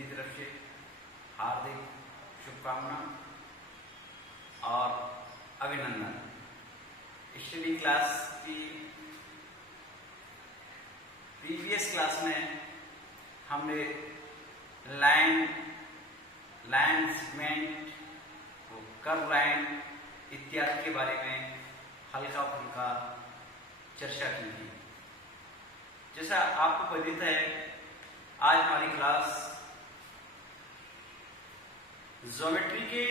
मेरी तरफ से हार्दिक शुभकामना और अभिनंदन। स्टडी क्लास की प्रीवियस क्लास में हमने लाइन सेगमेंट, कर्व लाइन इत्यादि के बारे में हल्का फुल्का चर्चा की थी। जैसा आपको पता है, आज हमारी क्लास ज्योमेट्री के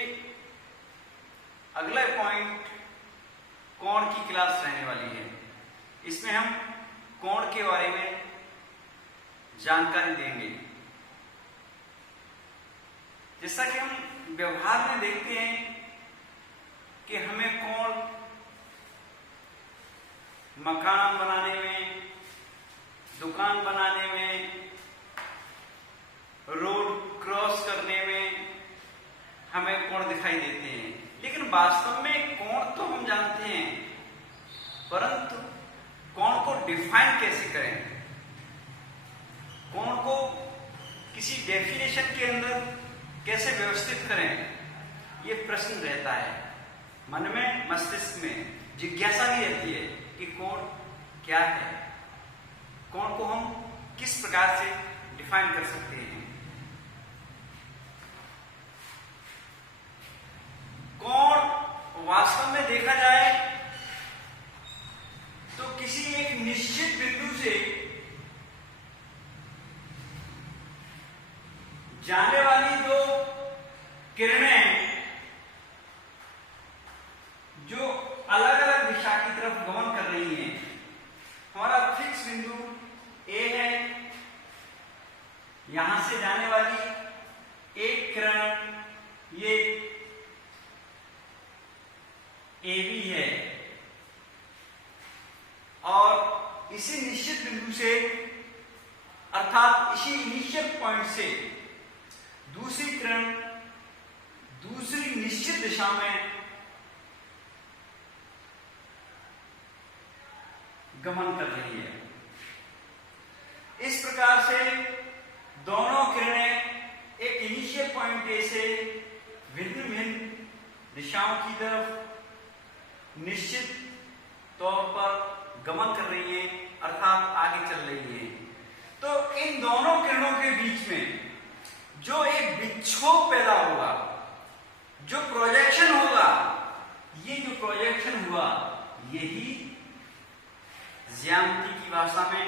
अगला पॉइंट कोण की क्लास रहने वाली है। इसमें हम कोण के बारे में जानकारी देंगे। जैसा कि हम व्यवहार में देखते हैं कि हमें कोण मकान बनाने में, दुकान बनाने में, रोड क्रॉस करने में हमें कोण दिखाई देते हैं। लेकिन वास्तव में कोण तो हम जानते हैं, परंतु कोण को डिफाइन कैसे करें, कोण को किसी डेफिनेशन के अंदर कैसे व्यवस्थित करें, ये प्रश्न रहता है मन में, मस्तिष्क में जिज्ञासा भी रहती है कि कोण क्या है, कोण को हम किस प्रकार से डिफाइन कर सकते हैं। कोण वास्तव में देखा जाए तो किसी एक निश्चित बिंदु से जाने वाली दो किरणें जो अलग अलग दिशा की तरफ गमन कर रही हैं। हमारा फिक्स बिंदु ए है, यहां से जाने वाली एक किरण ये ए बी है, और इसी निश्चित बिंदु से अर्थात इसी इनिशियल पॉइंट से दूसरी किरण दूसरी निश्चित दिशा में गमन कर रही है। इस प्रकार से दोनों किरणें एक इनिशियल पॉइंट ए से भिन्न भिन्न दिशाओं की तरफ निश्चित तौर पर गमन कर रही हैं, अर्थात आगे चल रही हैं। तो इन दोनों किरणों के बीच में जो एक विक्षोभ पैदा होगा, जो प्रोजेक्शन होगा, ये जो प्रोजेक्शन हुआ यही ज्यामिति की भाषा में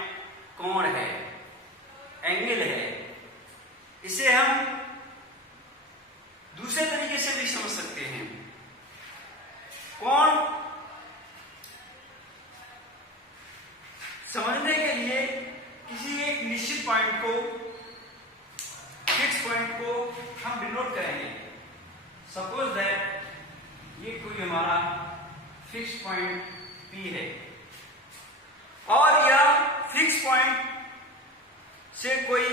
कोण है, एंगल है। इसे हम दूसरे तरीके से भी समझ सकते हैं। कोण समझने के लिए किसी एक निश्चित पॉइंट को, फिक्स पॉइंट को हम डिनोट करेंगे। सपोज दैट ये कोई हमारा फिक्स पॉइंट P है, और यह फिक्स पॉइंट से कोई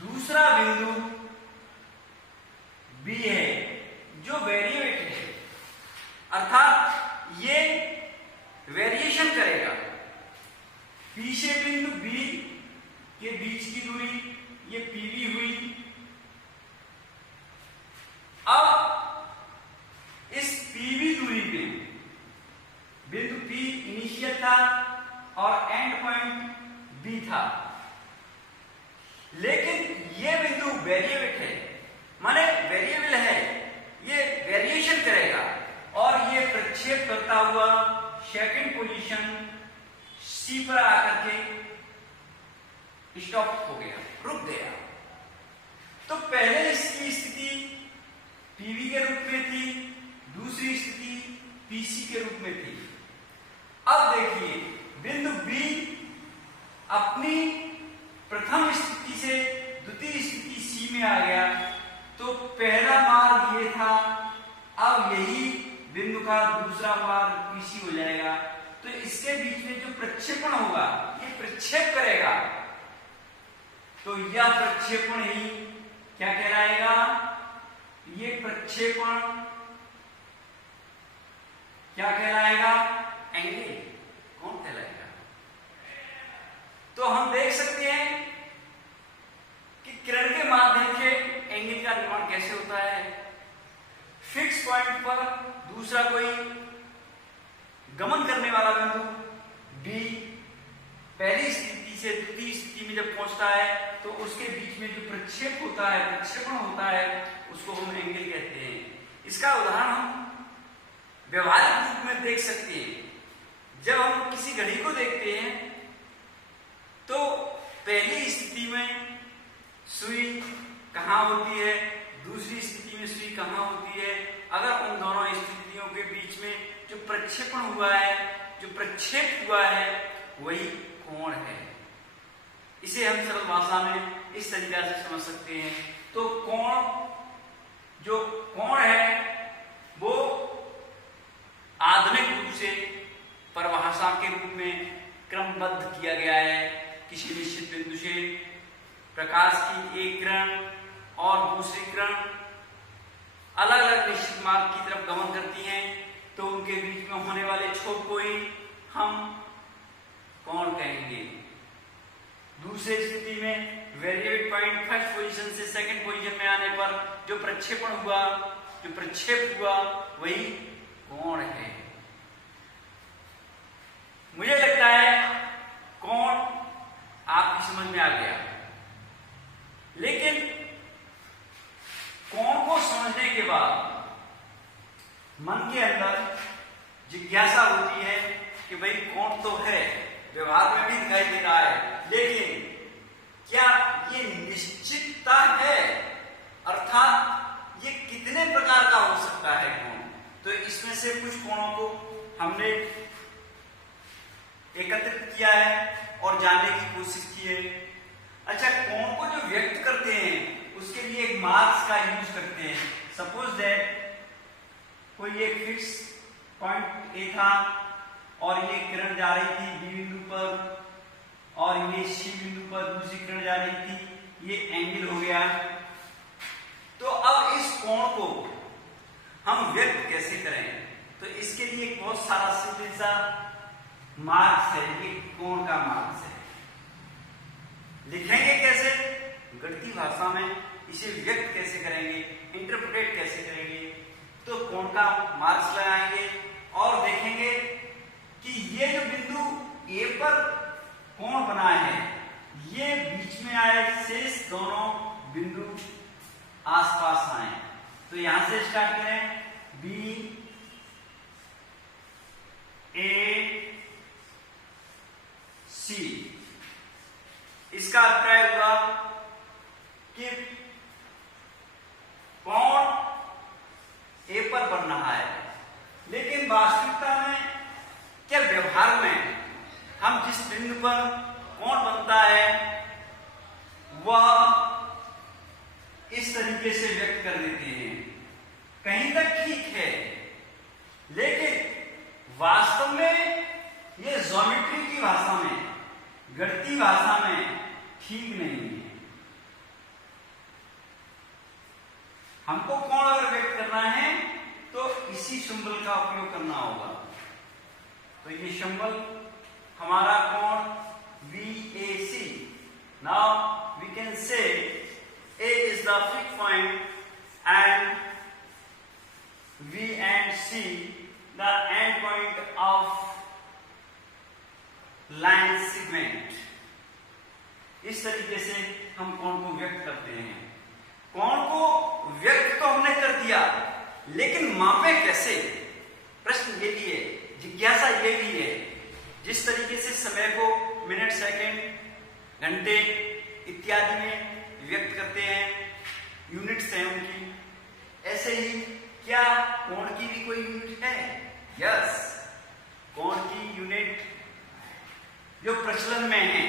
दूसरा बिंदु B है जो वेरिएट है, अर्थात ये वेरिएशन करेगा। P से बिंदु B के बीच की दूरी ये PB हुई। अब इस PB दूरी पे बिंदु P इनिशियल था और एंड पॉइंट B था, लेकिन ये बिंदु वेरिएबल है, माने वेरिएबल है, ये वेरिएशन करेगा और ये प्रक्षेप करता हुआ सेकंड पोजीशन C पर आकर के स्टॉप हो गया, रुक गया। तो पहले इसकी स्थिति PB के रूप में थी, दूसरी स्थिति PC के रूप में थी। अब देखिए बिंदु B अपनी प्रथम स्थिति से द्वितीय स्थिति C में आ गया, तो पहला मार्ग ये था, अब यही बिंदु का दूसरा मार्ग PC हो जाएगा। तो इसके बीच में जो प्रक्षेपण होगा ये प्रक्षेप करेगा, तो यह प्रक्षेपण ही क्या कहलाएगा, ये प्रक्षेपण क्या कहलाएगा, एंगल, कौन कहलाएगा। तो हम देख सकते हैं दूसरा कोई गमन करने वाला बिंदु बी पहली स्थिति से द्वितीय स्थिति में जब पहुंचता है तो उसके बीच में जो प्रक्षेप होता है, प्रक्षेपण होता है, उसको हम एंगल कहते हैं। इसका उदाहरण हम व्यवहारिक रूप में देख सकते हैं। जब हम किसी घड़ी को देखते हैं तो पहली स्थिति में सुई कहाँ होती है, दूसरी स्थिति में सुई कहाँ होती है। अगर उन दोनों स्थितियों के बीच में जो प्रक्षेपण हुआ है, जो प्रक्षेप हुआ है, वही कोण है। इसे हम सरल भाषा में इस तरीका से समझ सकते हैं। तो कोण, जो कोण है वो आधुनिक रूप से परिभाषा के रूप में क्रमबद्ध किया गया है। किसी निश्चित बिंदु से प्रकाश की एक किरण और दूसरी किरण अलग अलग निश्चित मार्ग की तरफ गमन करती हैं, तो उनके बीच में होने वाले छोर को ही हम कोण कहेंगे। दूसरी स्थिति में वेरिएबल पॉइंट फर्स्ट पोजीशन से सेकंड पोजीशन में आने पर जो प्रक्षेपण हुआ, जो प्रक्षेप हुआ, वही कोण है। मुझे लगता है कोण आपकी समझ में आ गया, लेकिन कोण को समझने के बाद मन के अंदर जिज्ञासा होती है कि भाई कोण तो है, व्यवहार में भी दिखाई दे रहा है, लेकिन क्या ये निश्चितता है, अर्थात ये कितने प्रकार का हो सकता है कोण। तो इसमें से कुछ कोणों को हमने एकत्रित किया है और जानने की कोशिश की है। अच्छा, कोण को जो व्यक्त करते हैं उसके लिए एक मार्क्स का यूज करते हैं। सपोज दैट कोई एक फिक्स पॉइंट ए था और ये किरण जा रही थी बी बिंदु पर और ये सी बिंदु पर दूसरी किरण जा रही थी, ये एंगल हो गया। तो अब इस कोण को हम व्यक्त कैसे करें? तो इसके लिए बहुत सारा सिंपल सा मार्क्स है, ये कोण का मार्क्स है। लिखेंगे कैसे? गणितीय भाषा में इसे व्यक्त कैसे करेंगे, इंटरप्रेट कैसे करेंगे? तो कोण का मार्क्स लगाएंगे और देखेंगे कि ये जो बिंदु ए पर कोण बना है, ये बीच में आए, शेष दोनों बिंदु आसपास आए। तो यहां से स्टार्ट करें, बी ए सी। इसका अभिप्राय हुआ कि कोण ए पर बन रहा है, लेकिन वास्तविकता में क्या व्यवहार में हम जिस बिंदु पर कोण बनता है वह इस तरीके से व्यक्त कर देते हैं। कहीं तक ठीक है, लेकिन वास्तव में ये ज्योमेट्री की भाषा में, गणितीय भाषा में ठीक नहीं है। हमको कोण अगर व्यक्त करना है तो इसी सिंबल का उपयोग करना होगा। तो ये सिंबल हमारा कोण VAC। Now we can say A is the fixed point and V and C the end point of line segment। इस तरीके से हम कोण को व्यक्त करते हैं। कोण को व्यक्त तो हमने कर दिया, लेकिन मापे कैसे? प्रश्न ये भी है, जिज्ञासा ये भी है। जिस तरीके से समय को मिनट, सेकंड, घंटे इत्यादि में व्यक्त करते हैं, यूनिट्स हैं उनकी, ऐसे ही क्या कोण की भी कोई यूनिट है? यस, कोण की यूनिट जो प्रचलन में है,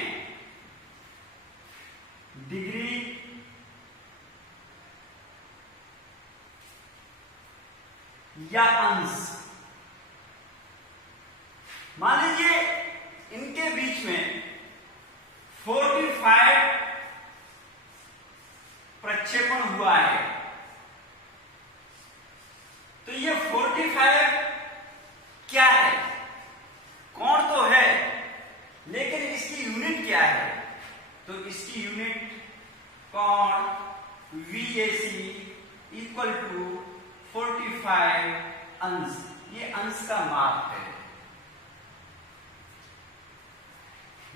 डिग्री, या अंश। मान लीजिए इनके बीच में 45 प्रक्षेपण हुआ है, तो ये 45 क्या है? कोण तो है, लेकिन इसकी यूनिट क्या है? तो इसकी यूनिट कोण VAC इक्वल टू 45 अंश। ये अंश का माप है।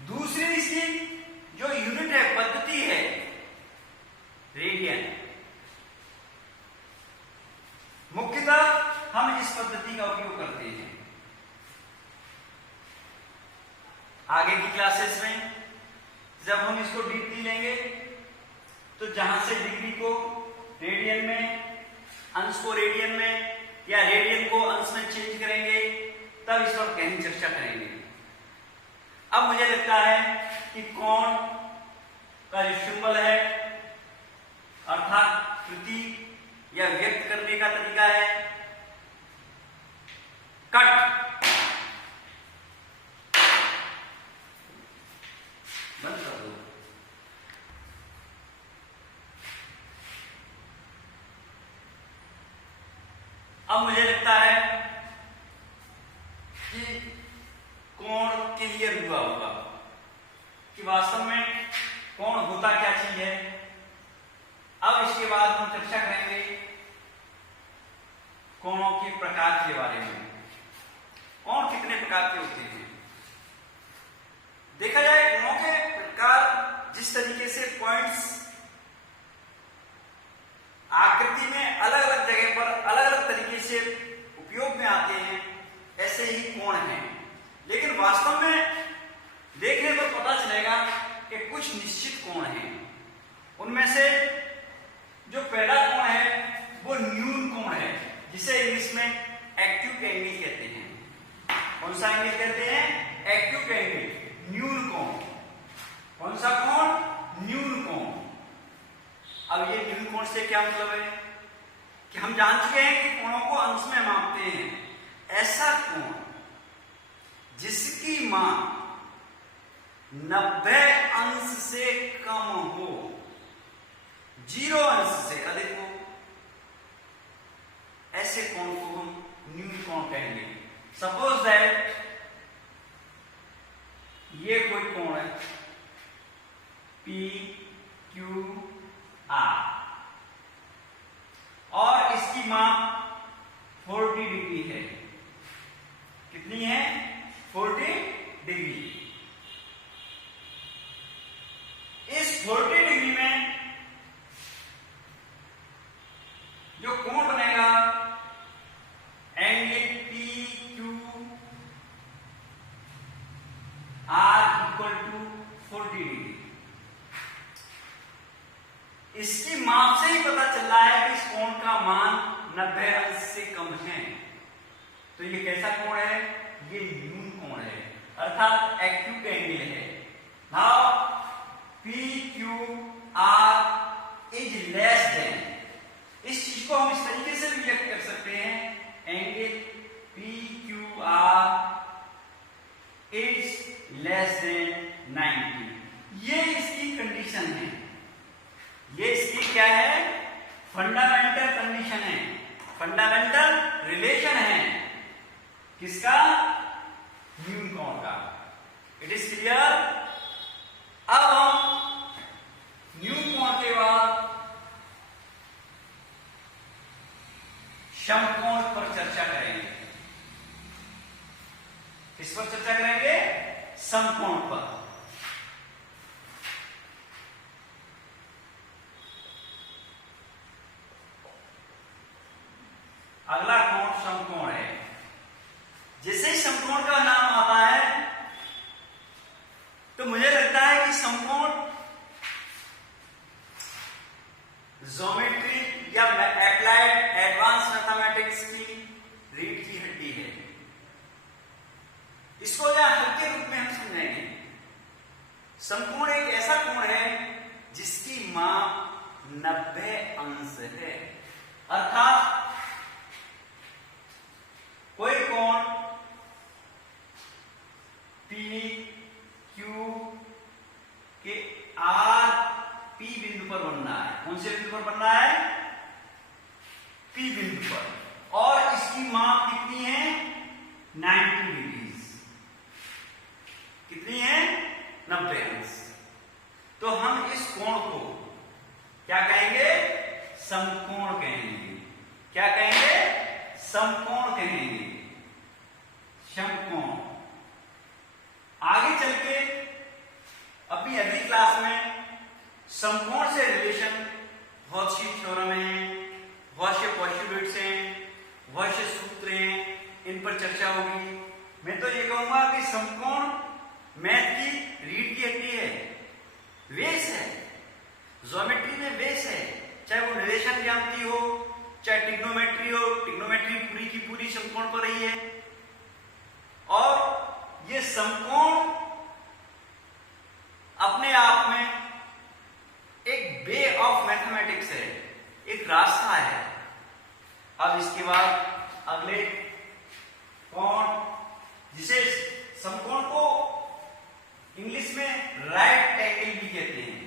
दूसरी इसकी जो यूनिट है, पद्धति है, रेडियन। मुख्यतः हम इस पद्धति का उपयोग करते हैं। आगे की क्लासेस में जब हम इसको डीपली लेंगे तो जहां से डिग्री को रेडियन में, अंश को रेडियन में या रेडियन को अंश में चेंज करेंगे, तब इस पर कहीं चर्चा करेंगे। अब मुझे लगता है कि कोण का जो सिंबल है अर्थात प्रतीक या व्यक्त करने का तरीका है कट। बंद कर दो। अब मुझे लगता है कि कोण क्लियर हुआ होगा कि वास्तव में कोण होता क्या चीज है। अब इसके बाद हम चर्चा करेंगे कोणों के प्रकार के बारे में। कोण कितने प्रकार के होते हैं? देखा जाए कोणों के प्रकार, जिस तरीके से पॉइंट्स आकृति में अलग अलग जगह पर अलग अलग तरीके से उपयोग में आते हैं, ऐसे ही कोण हैं। लेकिन वास्तव में देखने पर पता चलेगा कि कुछ निश्चित कोण हैं। उनमें से जो पहला कोण है वो न्यून कोण है, जिसे इंग्लिश में एक्यूट एंगल कहते हैं। कौन सा एंगल कहते हैं? एक्यूट एंगल, न्यून कोण। कौन सा कोण? न्यून कोण। अब ये न्यून कोण से क्या मतलब है कि हम जान चुके हैं कि कोणों को अंश में मापते हैं। ऐसा कोण जिसकी माप 90 अंश से कम हो, 0 अंश से अधिक हो, ऐसे कोण को हम न्यून कोण कहेंगे। सपोज दैट ये कोई कोण है पी क्यू आर और इसकी माप 40 डिग्री है। कितनी है? 40 डिग्री। इस 40 डिग्री में जो कोण बनेगा angle P Q R equal to 40 degree. इसकी माप से ही पता चल रहा है कि इस कोण का मान 90 अंश से कम है। तो ये कैसा कोण है? ये न्यून कोण है, अर्थात एक्यूट एंगल है। Now P Q are is less than, इस चीज को हम इस तरीके से भी व्यक्त कर सकते हैं, angle P Q are is less than 90। ये इसकी कंडीशन है। ये इसकी क्या है? फंडामेंटल कंडीशन है, फंडामेंटल रिलेशन है। किसका? न्यून कोण का। It is clear. अब हम न्यून कोण के बाद समकोण पर चर्चा करेंगे। किस पर चर्चा करेंगे? समकोण पर। अगला कोण समकोण है। जैसे ही समकोण का नाम आता है तो मुझे लगता है कि समकोण ज्योमेट्री या अप्लाइड एडवांस मैथमेटिक्स की रीढ़ की हड्डी है। इसको या हल्के रूप में हम समझेंगे। समकोण एक ऐसा कोण है जिसकी माप 90 अंश है, अर्थात कोई कोण पी क्यू के आर पी बिंदु पर बनना है। कौन से बिंदु पर बनना है? पी बिंदु पर। और इसकी माप कितनी है? 90 डिग्री। कितनी है? 90 अंश। तो हम इस कोण को क्या कहेंगे? समकोण कहेंगे। क्या कहेंगे? समकोण कहेंगे। समकोण। आगे चल के अपनी अगली क्लास में समकोण से रिलेशन बहुत सी थ्योरम है, बहुत से पोस्टुलेट्स हैं, बहुत से सूत्र हैं, इन पर चर्चा होगी। मैं तो ये कहूंगा कि समकोण मैथ की रीढ़ की हड्डी है, बेस है, ज्योमेट्री में बेस है। चाहे वो रिलेशन ज्यामिति हो, चाहे ट्रिग्नोमेट्री हो, ट्रिग्नोमेट्री पूरी की पूरी समकोण पर रही है। और ये समकोण अपने आप में एक वे ऑफ मैथमेटिक्स है, एक रास्ता है। अब इसके बाद अगले कोण, जिसे समकोण को इंग्लिश में राइट एंगल भी कहते हैं।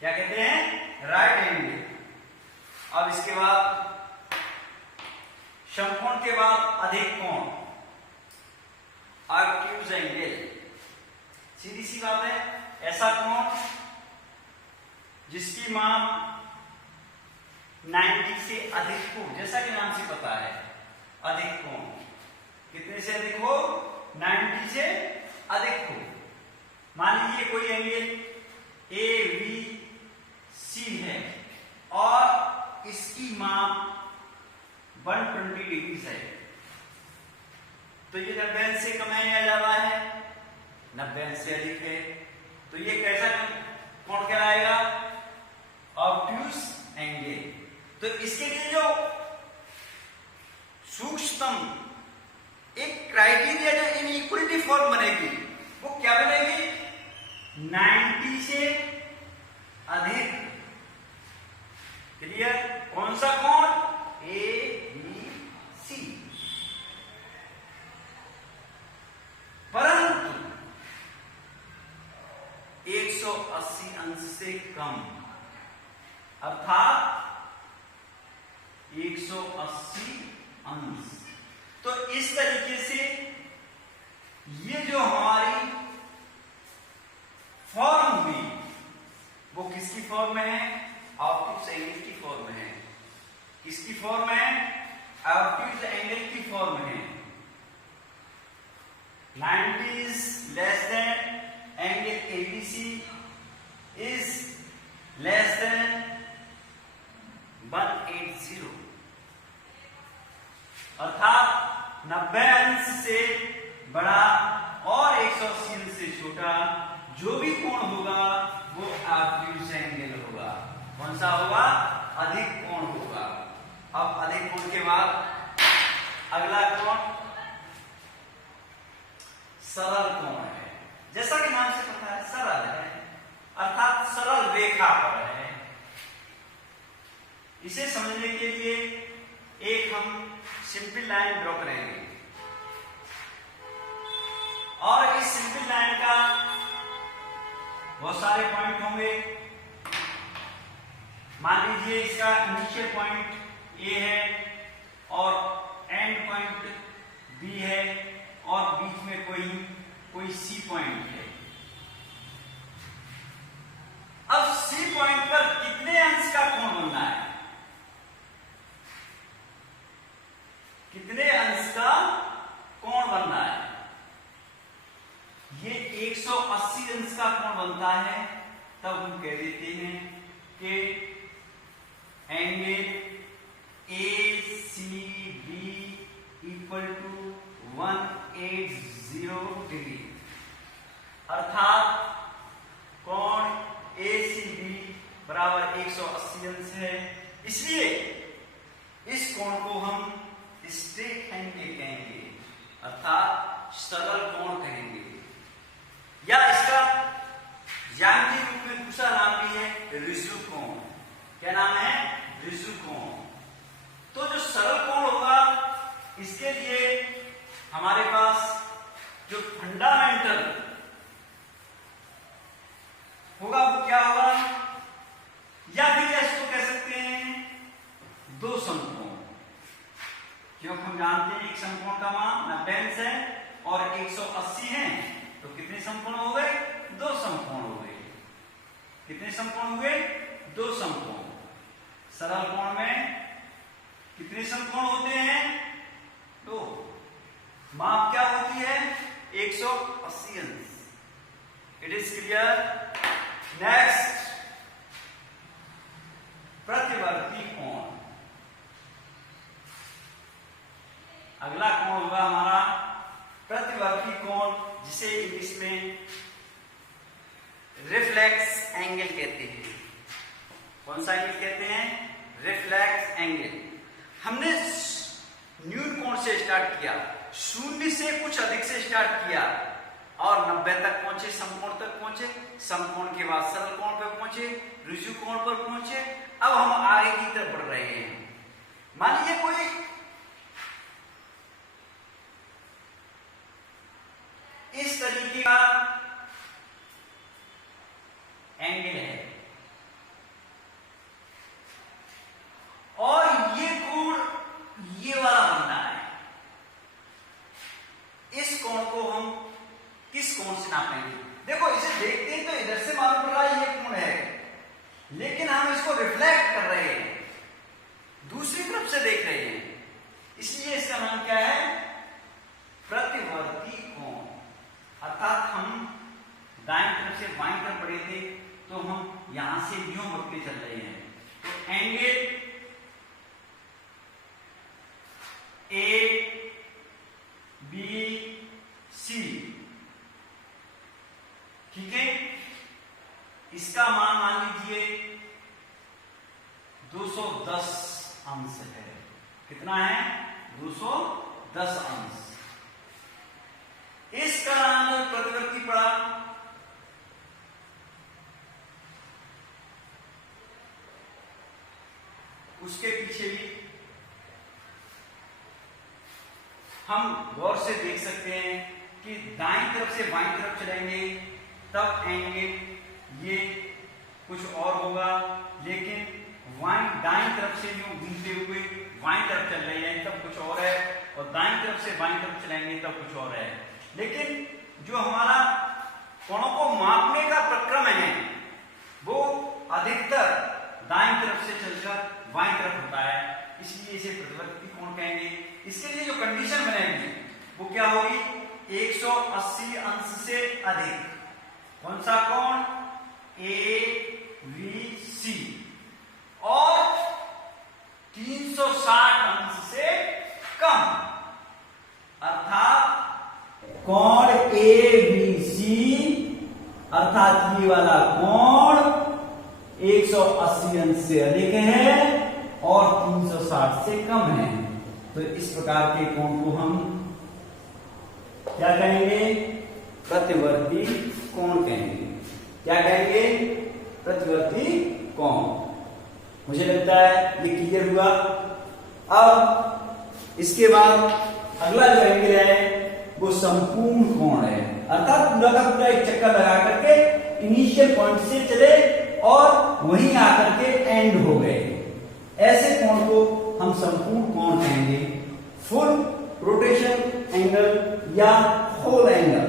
क्या कहते हैं? Right angle. अब इसके बाद समकोण के बाद अधिक कोण, ऑब्ट्यूज एंगल। सीधी सी बात है, ऐसा कोण जिसकी माप 90 से अधिक हो, जैसा कि नाम से पता है अधिक कोण। कितने से अधिक हो? 90 से अधिक हो। मान लीजिए कोई एंगल ABC है और इसकी माप 120 डिग्री है, तो ये 90 अंश से कम है या ज्यादा है? 90 अंश से अधिक है। तो ये कैसा कोण कहलाएगा? Obtuse angle. तो इसके लिए जो सूक्ष्मतम एक क्राइटेरिया जो इनइक्वलिटी फॉर्म बनेगी, वो क्या बनेगी? 90 से अधिक। क्लियर? कौन सा कोण? ABC। परंतु 180 अंश से कम, अर्थात 180 अंश। तो इस तरीके से ये जो हमारी फॉर्म हुई वो किसकी फॉर्म में है? ऑब्ट्यूज एंगल की फॉर्म में है। किसकी फॉर्म में है? ऑब्ट्यूज एंगल की फॉर्म में है। 90 is less than angle ABC is less than 180, अर्थात 90 अंश से बड़ा और 180 अंश से छोटा जो भी कोण होगा वो ऑब्ट्यूज एंगल होगा। कौन सा होगा? अधिक कोण होगा। अब अधिक कोण के बाद अगला कोण सरल कोण है। जैसा कि नाम से पता है, सरल है, अर्थात सरल रेखा पर है। इसे समझने के लिए एक हम सिंपल लाइन ड्रॉ करेंगे और इस सिंपल लाइन का बहुत सारे पॉइंट होंगे। मान लीजिए इसका इनिशियल पॉइंट A है और एंड पॉइंट B है और बीच में कोई C पॉइंट है। अब C पॉइंट पर कितने अंश का कोण बनना है? कितने अंश का कोण बनना है? ये 180 अंश का कोण बनता है, तब हम कह देते हैं कि angle ACB equal to 180 degree, अर्थात कोण ACB बराबर 180 अंश है। इसलिए इस कोण को हम स्ट्रेट एंगल कहेंगे, अर्थात सरल कोण कहेंगे, या इसका ज्यामितीय रूप में दूसरा नाम भी है ऋजु कोण। क्या नाम है? ऋजु कोण। तो जो सरल कोण होगा, इसके लिए हमारे पास जो फंडामेंटल होगा वो क्या होगा? या फिर इसको कह सकते हैं दो समकोण, क्योंकि हम जानते हैं एक समकोण का मान 90 अंश है और 180 है, तो कितने समकोण हो गए? दो समकोण हो गए। कितने समकोण हुए? दो समकोण। सरल कोण में कितने समकोण होते हैं? दो। माप क्या होती है? 180 अंश। It is clear. नेक्स्ट, प्रतिवर्ती कोण। अगला कोण होगा हमारा प्रतिवर्ती कोण, जिसे इंग्लिश में रिफ्लेक्स एंगल कहते हैं। कौन सा एंगल कहते हैं? Reflex angle. हमने न्यून कोण से स्टार्ट किया, शून्य से कुछ अधिक से स्टार्ट किया और 90 तक पहुंचे, समकोण तक पहुंचे, समकोण के बाद सरल कोण पर पहुंचे, ऋजु कोण पर पहुंचे। अब हम आगे की तरफ बढ़ रहे हैं। मान लीजिए कोई इस तरीके का एंगल है और ये कोण ये वाला बनना है। इस कोण को हम किस कोण से नापेंगे? देखो, इसे देखते हैं तो इधर से मालूम पड़ रहा है ये कोण है, लेकिन हम इसको रिफ्लेक्ट कर रहे हैं, दूसरी तरफ से देख रहे हैं, इसलिए इसका नाम क्या है? प्रतिवर्ती कोण। अर्थात हम दाएं तरफ से बाएं तरफ बढ़े थे तो हम यहां से यूं बढ़ते चल रहे हैं। तो एंगल ए बी सी, ठीक है, इसका मान लीजिए 210 अंश है। कितना है? 210 अंश। इसका नाम जो प्रतिवर्ती पड़ा, उसके पीछे भी हम गौर से देख सकते हैं कि दाईं तरफ से बाईं तरफ चलेंगे तब एंगल ये कुछ और होगा, लेकिन दाईं तरफ से यूं घूमते हुए बाईं तरफ चल रहे हैं तब कुछ और है, और दाईं तरफ से बाईं तरफ चलेंगे तब कुछ और है। लेकिन जो हमारा कोणों को मापने का प्रक्रम है वो अधिकतर दाईं तरफ से चलकर बाईं तरफ होता है, इसलिए इसे प्रतिवर्ती कोण कहेंगे। इसके लिए जो कंडीशन बनेगी वो क्या होगी? 180 अंश से अधिक। कौन सा कोण? ABC। और 360 अंश से कम, अर्थात कोण ABC अर्थात ये वाला कोण 180 अंश से अधिक है और 360 से कम है। तो इस प्रकार के कोण को हम क्या कहेंगे? प्रतिवर्ती कोण कहेंगे। क्या कहेंगे? प्रतिवर्ती कोण। मुझे लगता है ये क्लियर हुआ। अब इसके बाद अगला जो एंगल है वो संपूर्ण कोण है, अर्थात पूरा का पूरा एक चक्कर लगा करके इनिशियल पॉइंट से चले और वहीं आकर के एंड हो गए। ऐसे कोण को हम संपूर्ण कोण कहेंगे। फुल रोटेशन एंगल या होल एंगल,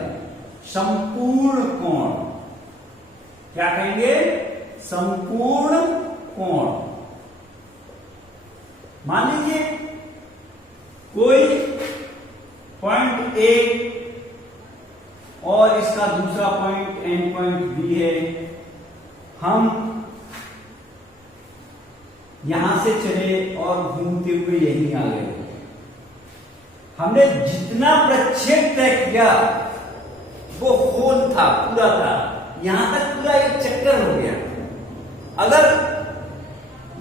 संपूर्ण कोण। क्या कहेंगे? संपूर्ण कोण। मान लीजिए कोई पॉइंट ए और इसका दूसरा पॉइंट एंड पॉइंट बी है। हम यहां से चले और घूमते हुए यहीं आ गए। हमने जितना प्रक्षेप तय किया वो होल था, पूरा था, यहां तक पूरा एक चक्कर हो गया। अगर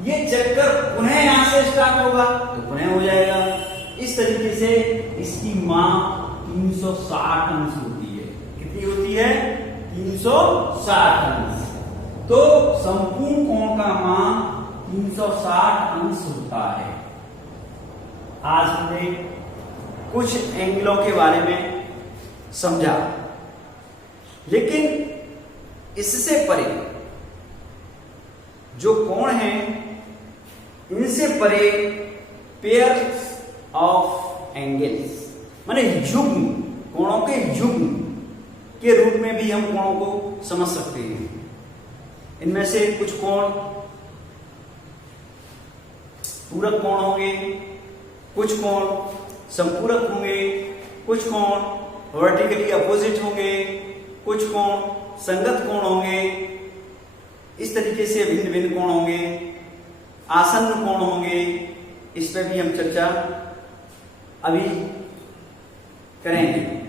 ये चक्कर पुनः यहां से स्टार्ट होगा तो पुनः हो जाएगा। इस तरीके से इसकी माप 360 अंश होती है। कितनी होती है? 360 अंश। तो संपूर्ण कोण का मान 360 अंश होता है। आज हमने कुछ एंगलों के बारे में समझा, लेकिन इससे परे जो कोण हैं, इनसे परे पेयर्स ऑफ एंगल्स, माने युग्म, कोणों के युग्म के रूप में भी हम कोणों को समझ सकते हैं। इनमें से कुछ कोण पूरक कोण होंगे, कुछ कोण संपूरक होंगे, कुछ कोण वर्टिकली अपोजिट होंगे, कुछ कोण संगत कोण होंगे, इस तरीके से भिन्न भिन्न कोण होंगे, आसन्न कोण होंगे। इस पर भी हम चर्चा अभी करेंगे।